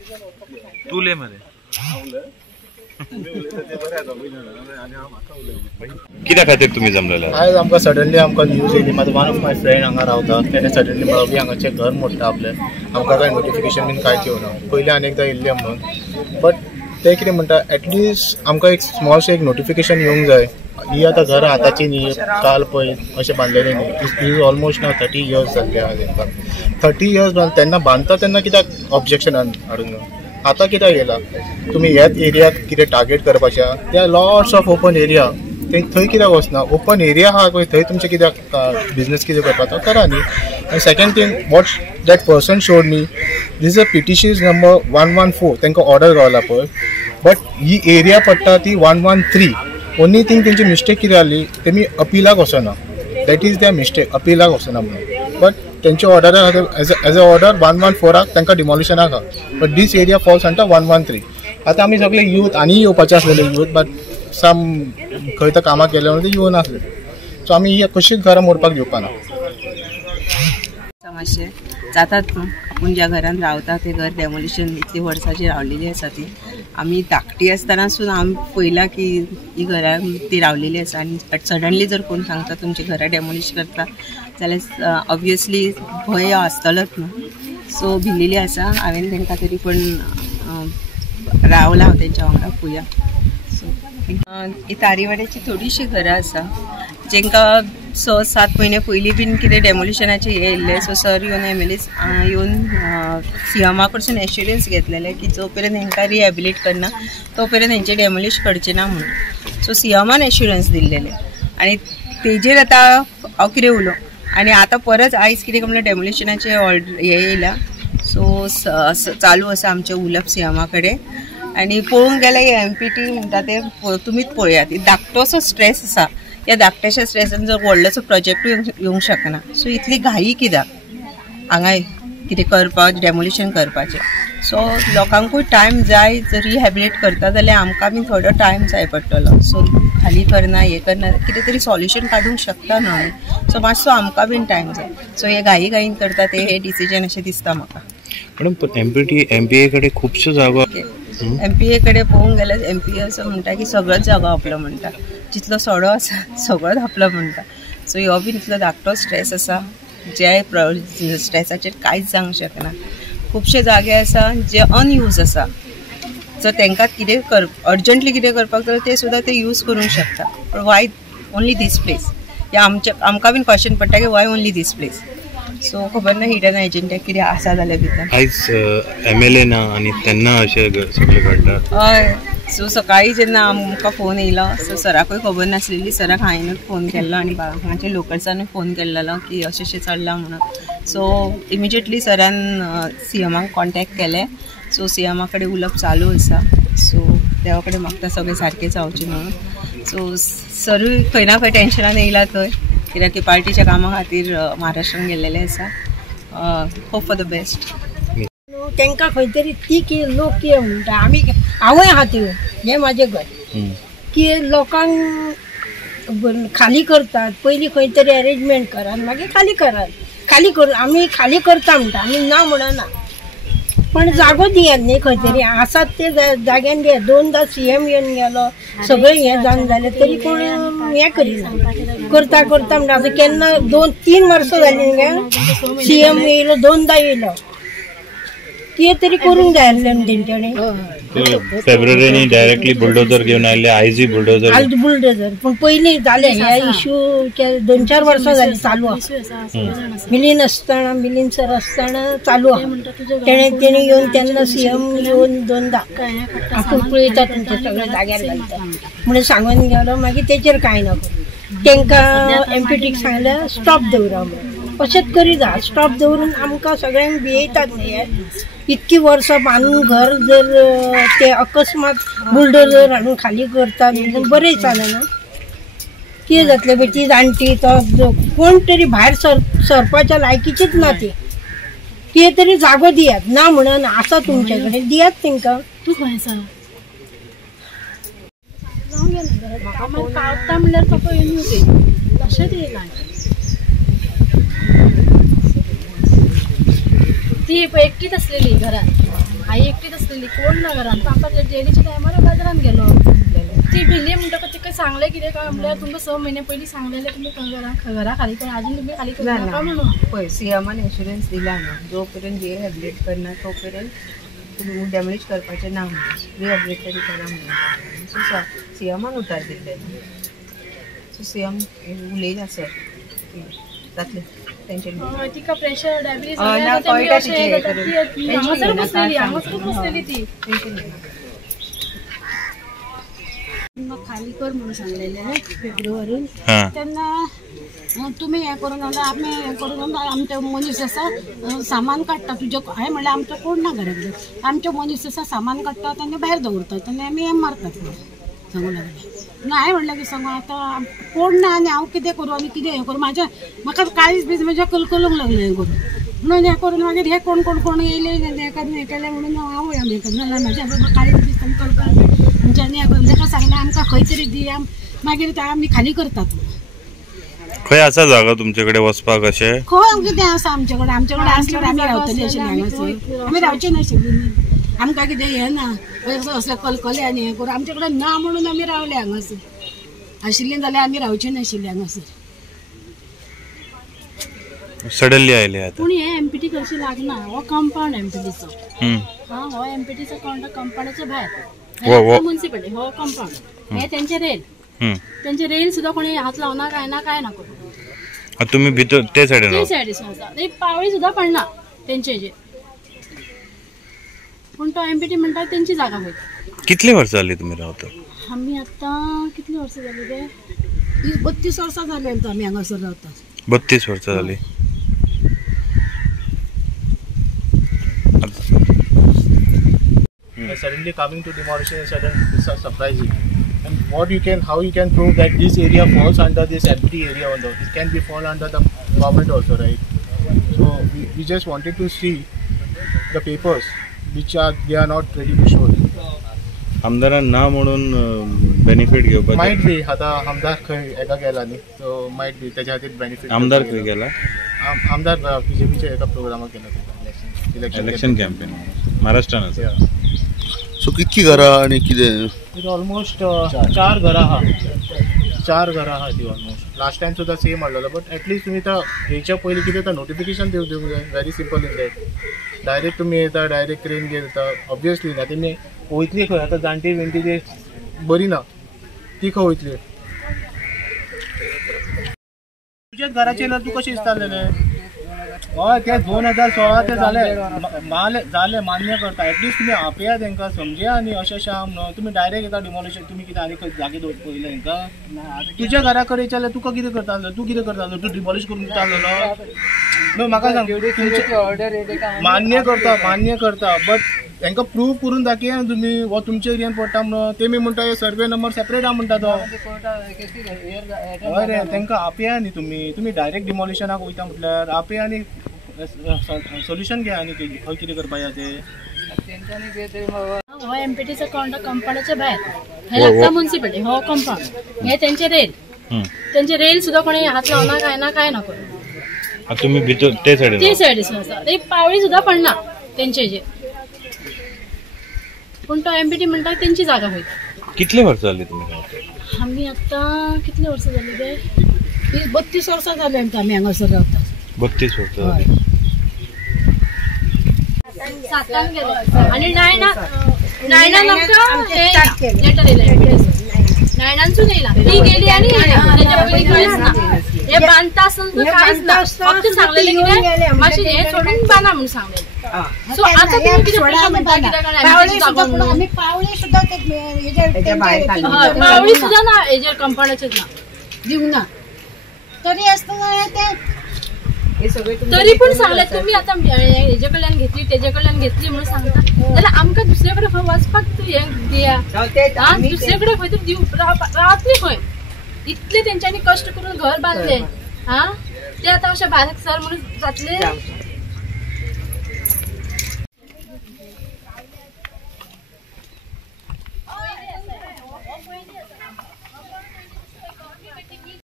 तुले मध्ये कित्या खातीर तुम्ही जमलेला? आज आमकां सडनली आमकां न्यूज येयली. म्हाजो वन ऑफ माय फ्रेंड हांगा रावता, तेणें सडनली म्हणून बी हांगाचें घर मोडटा आपलें. आमकां कांय नोटिफिकेशन बीन कांयच येवना. पयलीं आनी एकदां येयल्लें म्हणून, बट ते कितें म्हणटा एटलिस्ट आमकां एक स्मॉलशें एक नोटिफिकेशन येवंक जाय. ही आतां घरां आतांची न्ही, काल पळय अशें बांदलेली न्ही. इज ऑलमोस्ट नाव 30 years जाल्ले आहा तांकां. 30 years तेन्ना बांदता तेन्ना कित्याक ऑब्जेक्शन हाडूंक ना? आतां कित्याक येयला? तुमी ह्याच एरियाक कितें टार्गेट करपाचें? They are lots of open area. थंय कित्याक वचना? ओपन एरिया आहा पळय थंय तुमचें कित्याक बिजनेस कितें करपाचो करा न्ही. आनी second thing what that person showed me, this is a PTC number 114 तांकां ऑर्डर गावला पळय. बट ही एरिया पडटा ती 113. ओन्ली थिंग तेंची मिस्टेक कितें जाली, तेमी अपिलाक वचना. दॅट इज देयर मिस्टेक, अपिलाक वचना म्हणून. बट तेंचे ऑर्डराक एज अ ऑर्डर 114 तांकां डिमॉलिशनाक आहा. But this area falls under 113. आतां आमी सगळे यूथ आनी येवपाचे आसलेले यूथ, बट सम खंय तर कामाक गेले म्हणून ते येवं नासले. सो आमी ही कशीच घरां मोडपाक दिवपाना. मातशें जातात न्हू, आपूण ज्या घरान रावता ते घर डेमोलिशन इतली वर्सांची रावलेली आसा ती. आमी धाकटी आसतनासून आमी पळयलां की ही घरां ती रावलेली आसा. आनी सडनली जर कोण सांगता तुमची घरां डेमोलिश करता जाल्यार ऑब्वियसली भंय आसतलोच न्हू. सो भिल्लेली आसा हांवें तांकां तरी पण रावला हांव तेंच्या वांगडा पळोवया. सो ही तारीवाड्याची थोडीशीं घरां आसा जेंकां 6-7 म्हयने पयलीं बीन कितें डेमोलिशनाचे येयल्ले. सो सर येवन MLA येवन CMA कडसून एश्युरन्स घेतलेले की जो पर्यंत हांकां रिहॅबिलिट करना तो पर्यंत हेंचे डेमोलिश करचें ना म्हणून. सो CMAन एश्युरन्स दिल्लेले आनी तेजेर आतां हांव कितें उलोवं. आनी आतां परत आयज कितें म्हणल्यार डेमोलिशनाचे ऑर्डर हे येयला. सो चालू आसा आमचें उलोवप CMA कडेन. आनी पळोवंक गेल्यार MPT म्हणटा ते तुमीच पळयात, धाकटोसो स्ट्रेस आसा. या धाकट्याशा स्ट्रेसान जर व्हडलोसो प्रोजेक्ट येवंक शकना. सो इतली घाई कित्याक हांगा कितें करपाक डेमोलिशन करपाचें. सो लोकांकूय टायम जाय. जर रिहॅबिलिट करता जाल्यार आमकां बीन थोडो टायम जाय पडटलो. सो खाली करना हे करना कितें तरी सॉल्युशन काडूंक शकता न्हू. सो मातसो आमकां बीन टायम जाय. सो हे घाईन करता ते हे डिसिजन अशें दिसता म्हाका. मॅडम MPA कडेन खुबश्यो जागो MPA कडेन पळोवंक गेल्यार MPA असो म्हणटा की सगळोच जागो आपलो म्हणटा. जितलो सडो आसा सगळोच आपलो म्हणटा. सो हो बीन इतलो धाकटो स्ट्रेस आसा जे स्ट्रेसाचेर कांयच जावंक शकना. खुबशे जागे आसा जे अनयूज आसा. जर तांकां कितें अर्जंटली कितें करपाक जाय ते सुद्दां ते यूज करूंक शकता. पण वाय ओन्ली दीस प्लेस हे आमकां बीन क्वेश्चन पडटा की वाय ओन्ली दीस प्लेस. सो खबर ना हिडन एजंटाक कितें आसा जाल्यार भितर. आयज MLA ना आनी तेन्ना अशें सगळें घडटा. हय. सो सकाळीं जेन्ना आमकां फोन येयलो सो सराकूय खबर नासलेली. सराक हांवेंनूच फोन केल्लो आनी हांगाच्या लोकल्सांनी फोन केल्लो की अशें चडलां म्हणून. सो इमिजिएटली सरान CMAक कॉन्टेक्ट केलें. सो CMA कडेन उलोवप चालू आसा. सो देवा कडेन मागता सगळें सारकें जावचें म्हणून. सो सरूय खंय ना खंय टेन्शनान येयला थंय कित्याक ते पार्टीच्या कामा खातीर महाराष्ट्रान गेल्लेले आसा. Hope for the best. तांकां खंय तरी ती की लोक कितें म्हणटा आमी हांवूय आहा त्यो हें म्हाजें घर की लोकांक खाली करतात. पयलीं खंय तरी अरेंजमेंट करात मागीर खाली करून आमी खाली करता म्हणटा आमी ना म्हणना. पण जागो दियात न्ही खंय तरी आसात ते जाग्यान दियात. 2दा CM येवन गेलो सगळें हें जावन जालें तरी कोण हें करिना. करता म्हणटा आतां केन्ना 2-3 वर्सां जालीं गे CM येयलो 2दा येयलो. कितें तरी करूंक जाय आसलें तेंच्यांनी. फेब्रुवारीनी डायरेक्टली बुलडोजर घेवन आयले. आयज बुलडोजर पण पयलीं जालें हे इश्यू 2-4 वर्सां जालीं चालू आहा. मिलीन सर आसतना चालू आहा. तेणी येवन तेन्ना CM येवन 2दा आपूण पळयता तुमचे सगळे जाग्यार घालता म्हणून सांगून गेलो. मागीर तेचेर कांय ना. तांकां MPTक सांगलें स्टॉप दवरा म्हणून. अशेंच करी जा. स्टॉप दवरून आमकां सगळ्यांक भियेतात न्ही. इतकी वर्सां बांदून घर जर ते अकस्मात बुलडोजर हाडून खाली करतात बरें जालें. कितें जातलें पळय ती जाणटी तो कोण तरी भायर सरपाच्या लायकीचीच ना ती. कितें तरी जागो दियात. ना म्हणून आसा तुमचे कडेन दियात तांकां. तूं खंय आसा म्हाका म्हणल्यार तो न्यूज येयली तशेंच येयला. ती एकटीच असलेली घरात. आई एकटीच बसलेली कोण ना घरान आमकां जेलीच्या टायमार बाजारान गेलो ती भिली म्हणटकच तिका सांगलें कितें काय म्हणल्यार तुमकां 6 महिने पयलीं सांगलेलें तुमी घरा खाली करून अजून तुमी खाली करूं नाका म्हणून पळय सीएमान इन्शुरन्स दिला ना जो पर्यंत रिहॅबिलिट करना तो पर्यंत तुम्ही डॅमेज करपाचें ना म्हणून रिहॅबिलिट तरी करा म्हणून सो सीएमान उतार दिल्ले सो सीएम उलयला सर जातलें तेंचे तिका प्रेशर डायबिटीज बसलेली ती खाली कर म्हणून सांगलेले फेब्रुवारीन तेन्ना तुम्ही हे करून आमी हे करून आमचे मनीस आसा सामान काडटा तुजें हांवें म्हणल्यार आमचो कोण ना घरा कडेन आमचे मनीस आसा सामान काडटात आनी भायर दवरतात आनी आमी हें मारतात सांगूं लागलें हांवें म्हणलें की सांगू आतां कोण ना आनी हांव कितें करूं आनी कितें हें करूं म्हाका काळीज बीज म्हज्या कलकलूंक लागलें हें करून म्हणून हें करून मागीर हे कोण येयले हें करून हें केलें म्हणून हांव हें करना म्हाज्या काळीज बीज कलकल आमच्यानी हें करून ताका सांगलें आमकां खंय तरी दी मागीर आमी खाली करतात खंय आसा जागा तुमचे कडेन वचपाक अशें खंय कितें आसा आमचे कडेन आसल्यार आमी रावतली अशें हांगासर आमी रावचे नाशिल्ली आमकां कितें हें ना असले कलकले आनी हें करून आमचे कडेन ना म्हणून आमी रावले हांगासर आशिल्लें जाल्यार आमी रावचे नाशिल्ले हांगासर सडनली आयले आता पूण हे एमपीटी कशें लागना हो कंपाउंड एमपीटीचो हो एमपीटीचो कंपाउंडाच्या भायर म्युन्सिपालिटी हो कंपाउंड हे तेंचे रेल सुद्धा कोणी हात लावना काय ना करू तुम्ही भितर ते सायडीसून आसा एक पावळी सुद्धा पडना तेंचे हेजेर पूण तो एमपीटी म्हणटा तेंची जागा वयता कितली वर्सां जाली तुम्ही रावता आमी आतां कितली वर्सां जाली ते 32 वर्सां जाली आमी हांगासर रावता 32 वर्सां जाली Suddenly coming to demolition is sudden surprising. And how you can prove that this area falls under this empty area on it can be fall under the government also, right? So we just wanted to see the papers which they are not ready to show. आमदारांना म्हणून benefit घेवपाक might be आता आमदार खंय एका गेला न्ही so might be त्याच्या खातीर बेनिफिट आमदार खंय गेला आमदार बीजेपीच्या एका प्रोग्रामाक गेला इलेक्शन कॅम्पेन महाराष्ट्रान आसा सो कितकी घरां आनी कितें ऑलमोस्ट 4 घरां आहा ती ऑलमोस्ट लास्ट टाइम सुद्धा सेम हाडलेलो बट एटलीस्ट तुमी हेच्या पयलीं कितें तर नोटिफिकेशन दिवंक जाय very simple in that direct तुमी येता डायरेक्ट क्रेन घेवन येता ऑब्वियसली ना तुमी वयतली खंय आतां जाणटी विणटी जी बरी ना ती खंय वयतली तुज्याच घराचेर तूं कशें दिसतालें हय ते 2016 ते जाले मान्य करता एटलीस्ट तुमी आपया तांकां समजया आनी अशें शाम न्हू तुमी डायरेक्ट येता डिमोलिशन तुमी कितें आनी खंय जागे पयले तांकां तुज्या घरा कडेन जाल्यार तुका कितें करतालो तूं कितें करतालो तूं डिमोलिश करून दितालो न्हू म्हाका सांग मान्य करता बट तांकां प्रूव करून दाखया तुमी हो तुमच्या एरियान पडटा म्हणून तेमी म्हणटा हे सर्वे नंबर सेपरेट आहा म्हणटा तो हय रे तांकां आपया न्ही तुमी डायरेक्ट डिमोलिशनाक वयता म्हटल्यार आपया आनी सोल्युशन घ्या आनी खंय कितें करपा जाय ते हो एमपीटीचो कंपाउंडाच्या भायर हे लागता म्युन्सिपालिटी हो कंपाउंड हे तेंचे रेल सुद्धा कोणी हात लावना काय ना करू तुम्ही भितर ते सायडीसून आसा एक पावळी सुद्धा पडना तेंचे हेजेर पूण तो एमपीटी म्हणटा तेंची जागा वयता कितले वर्सां जाली तुम्ही रावता आमी आतां कितली वर्सां जाली ते 32 वर्सां जाली आमी हांगासर रावता 32 वर्सां जाली सातान गेले आनी नायनान आमकां लेटर येयलें नायनानसून येयला ती गेली आनी तेच्या पयलीं कांयच ना हे बांदता आसतना कांयच ना फक्त सांगलेलें कितें मातशें हें सोडून बांदा म्हणून सांगलेलें सो आतां तुमी कितें प्रश्न म्हणटा कित्याक आमी पावळी सुद्धा पावळी सुद्धा ना हेजेर कंपाउंडाचेर ना दिवंक ना तरी आसतना तरी पण सांगले तुम्ही आता हेजे कडल्यान घेतली तेजे कडल्यान घेतली म्हणून सांगता जाल्यार आमकां दुसरे कडेन खंय वचपाक हें दिया दुसरे कडेन खंय तरी रावतली खंय इतले तेंच्यांनी कश्ट करून घर बांदले ते आतां अशें भायर सर म्हणून जातले